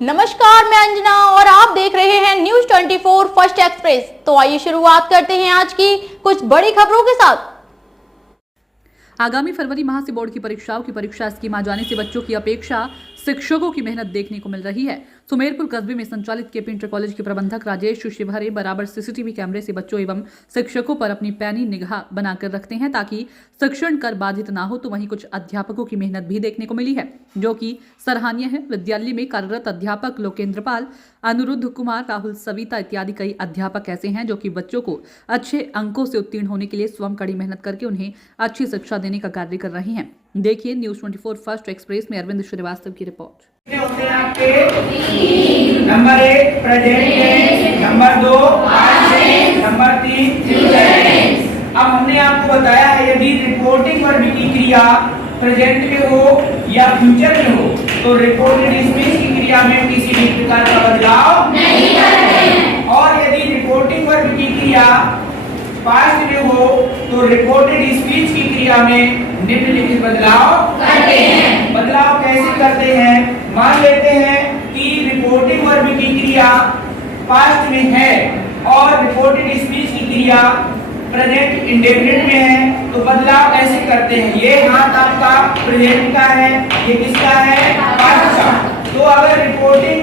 नमस्कार, मैं अंजना और आप देख रहे हैं न्यूज 24 फर्स्ट एक्सप्रेस। तो आइए शुरुआत करते हैं आज की कुछ बड़ी खबरों के साथ। आगामी फरवरी माह से बोर्ड की परीक्षाओं की परीक्षा स्कीम आ जाने से बच्चों की अपेक्षा शिक्षकों की मेहनत देखने को मिल रही है। सुमेरपुर कस्बे में संचालित केपी इंटर कॉलेज के प्रबंधक राजेश शिवहरे बराबर सीसीटीवी कैमरे से बच्चों एवं शिक्षकों पर अपनी पैनी निगाह बनाकर रखते हैं ताकि शिक्षण कर बाधित ना हो। तो वहीं कुछ अध्यापकों की मेहनत भी देखने को मिली है जो कि सराहनीय है। विद्यालय में कार्यरत अध्यापक लोकेंद्र पाल, अनिरुद्ध कुमार, राहुल, सविता इत्यादि कई अध्यापक ऐसे हैं जो कि बच्चों को अच्छे अंकों से उत्तीर्ण होने के लिए स्वयं कड़ी मेहनत करके उन्हें अच्छी शिक्षा देने का कार्य कर रहे हैं। देखिए न्यूज 24 फर्स्ट एक्सप्रेस में अरविंद श्रीवास्तव की report. Number 1 present, number 2 number 3। अब हमने आपको बताया है यदि रिपोर्टिंग वर्ब की क्रिया प्रेजेंट में हो या फ्यूचर में हो तो रिपोर्टेड स्पीच की क्रिया में किसी भी प्रकार का बदलाव नहीं करते हैं। और यदि रिपोर्टिंग वर्ब की क्रिया पास्ट में हो तो रिपोर्टेड स्पीच की क्रिया में निम्नलिखित बदलाव करते हैं। बदलाव कैसे करते हैं? मान लेते हैं कि रिपोर्टिंग वर्ब की क्रिया पास्ट में है और रिपोर्टेड स्पीच की क्रिया प्रेजेंट इंडेफिनिट में है तो बदलाव कैसे करते हैं? ये हाथ आपका प्रेजेंट का है, ये किसका है? पास्ट का। तो अगर रिपोर्टिंग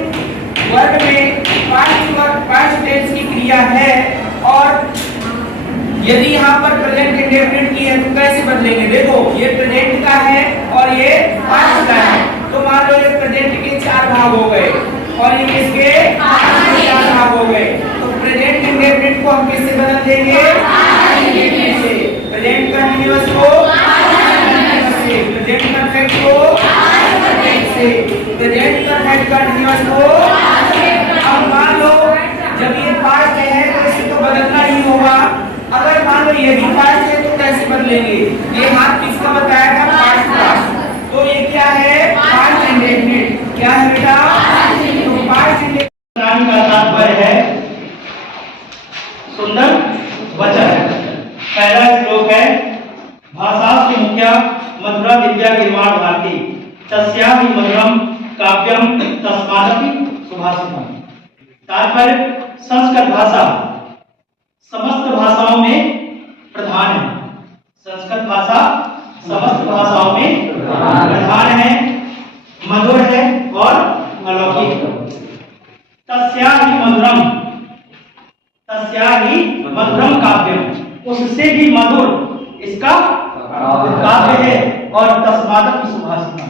वर्ब में पास्ट टेंस की क्रिया है और यदि यहाँ पर प्रेजेंट इंडेफिनिट की है तो कैसे बदलेंगे? देखो ये प्रेजेंट का है और ये पास्ट का है। तो मान लो ये प्रेजेंट के 4 भाग हो गए और ये किसके 4 भाग हो गए। तो प्रेजेंट इंडेफिनिट को हम किससे बदल देंगे? से। प्रेजेंट कंटीन्यूअस को से, प्रेजेंट परफेक्ट को से, प्रेजेंट परफेक्ट कंटीन्यूअस को। अब मान लो जब ये पास्ट है तो इसे तो बदलना ही होगा। अगर मान लो ये भी पास्ट है तो कैसे बदलेंगे? ये हाथ किसका बताया था? पास्ट का। तो ये क्या है? Past indefinite. क्या है बेटा? तो पास्ट इंडेफिनिट का तात्पर्य है सुंदर वचन। पहला श्लोक है भाषास्ति मुख्या मधुरा विद्या गिर्वाण भारती तस्यापि मधुरम काव्यम तस्मादपि सुभाषितम। तात्पर्य संस्कृत भाषा समस्त भाषाओं में प्रधान है। संस्कृत भाषा समस्त भाषाओं में प्रधान है, मधुर है और अलौकिक। तस्याहि मधुरम काव्यम, उससे भी मधुर इसका काव्य है। और तस्मादपि सुभाषितम,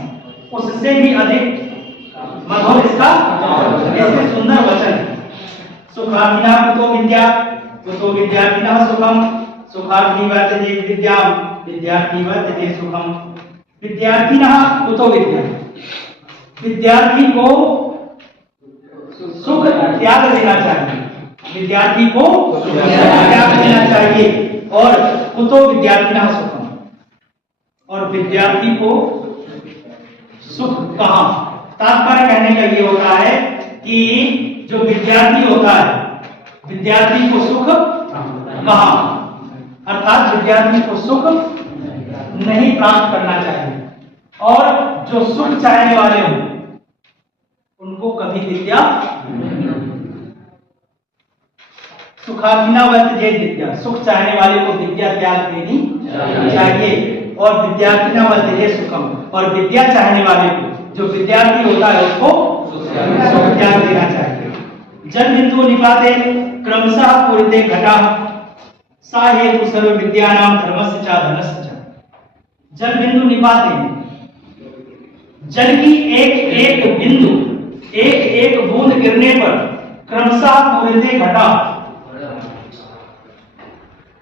उससे भी अधिक मधुर इसका ऐसे सुंदर वचन है। सुखार्थिना कुतो विद्या कुतो विद्यार्थिनः सुखम सुखार्थी वर्तते विद्याम विद्यार्थी वर्तते सुखम। विद्यार्थिनः कुतो विद्या, विद्यार्थी को सुख त्याग देना चाहिए। विद्यार्थी को त्याग देना चाहिए। और कुतो विद्यार्थिनः सुखम, और विद्यार्थी को सुख कहाँ? तात्पर्य कहने का ये होता है कि जो विद्यार्थी होता है विद्यार्थी को सुख कहाँ? अर्थात विद्यार्थी को सुख नहीं प्राप्त करना चाहिए। और जो सुख चाहने वाले हों उनको कभी विद्या सुखाधीना वर्तते विद्या, सुख चाहने वाले को विद्या त्याग देनी चाहिए। और विद्यार्थिना वर्तते सुखम, और विद्या चाहने वाले को जो विद्यार्थी होता है उसको सुख त्याग देना चाहिए। जल बिंदु निपाते क्रमशः पूर्ते घटा सा हेतु सर्व विद्यानां धर्मस्य च धनस्य च। जल बिंदु निपाते, जल की एक एक बूंद गिरने पर क्रमशः पूर्ते घटा,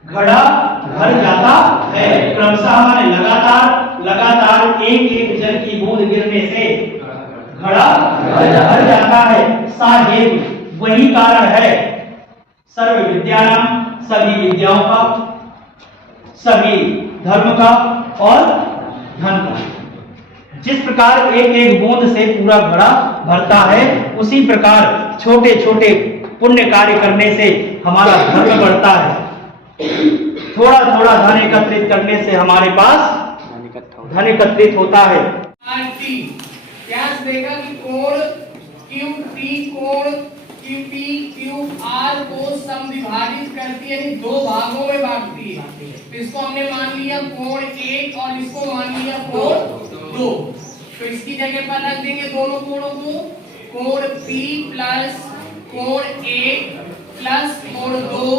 घड़ा भर जाता है। क्रमशः माने लगातार एक जल की बूंद गिरने से घड़ा भर जाता है। सा हेतु, वही कारण है, सर्व विद्यानां, सभी विद्याओं का, सभी धर्म का और धन का। जिस प्रकार एक बूंद से पूरा घड़ा भरता है उसी प्रकार छोटे छोटे पुण्य कार्य करने से हमारा धर्म बढ़ता है। थोड़ा थोड़ा धन एकत्रित करने से हमारे पास धन एकत्रित होता है। देखा कि कोण की क्यू टी कोण क्यू पी क्यू आर को समविभाजित करती है, यानी दो भागों में बांटती है। तो इसको हमने मान लिया कोण 1 और इसको मान लिया कोण 2। तो इसकी जगह पर रख देंगे दोनों कोणों को, कोण P प्लस कोण 1 प्लस कोण 2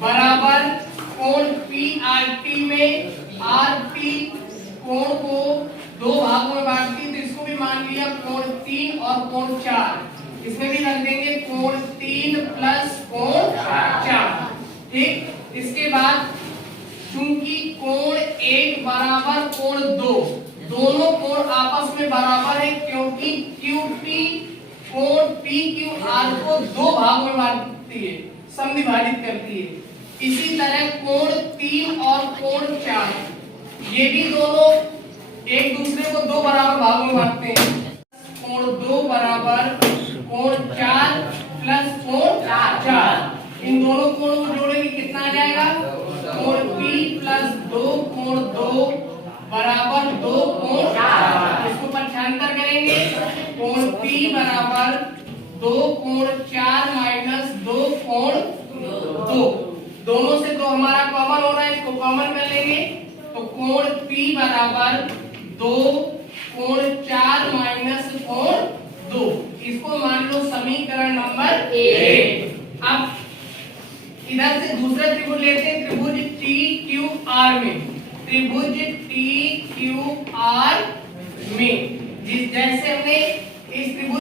बराबर कोण PRT में RT कोण को दो भागों में बांटती है। तो इसको भी मान लिया कोण 3 और कोण 4। इसमें भी रख देंगे कोण 3 प्लस कोण 4। ठीक, इसके बाद चूंकि कोण 1 बराबर कोण 2, दोनों कोण आपस में बराबर है, क्योंकि QP कोण PQR को दो भागों में बांटती है, समविभाजित करती है। इसी तरह कोण 3 और कोण 4 ये भी दोनों एक दूसरे को दो बराबर भागों में बांटते हैं। कोण 2 बराबर कोण 4 प्लस कोण 4। इन दोनों कोणों को जोड़ेंगे कितना आ जाएगा, कोण P प्लस 2 कोण 2 बराबर 2 कोण 4। इसको पक्षांतर करेंगे, कोण P बराबर 2 कोण 4 माइनस 2 कोण 2। दोनों से 2 हमारा कॉमन हो रहा है, इसको कॉमन कर लेंगे। तो कोण P बराबर 2 कोण 4 माइनस कोण 2। इसको मान लो समीकरण नंबर 1। अब इधर से दूसरा त्रिभुज लेते हैं, त्रिभुज TQR में, त्रिभुज TQR में जैसे हमने इस त्रिभुज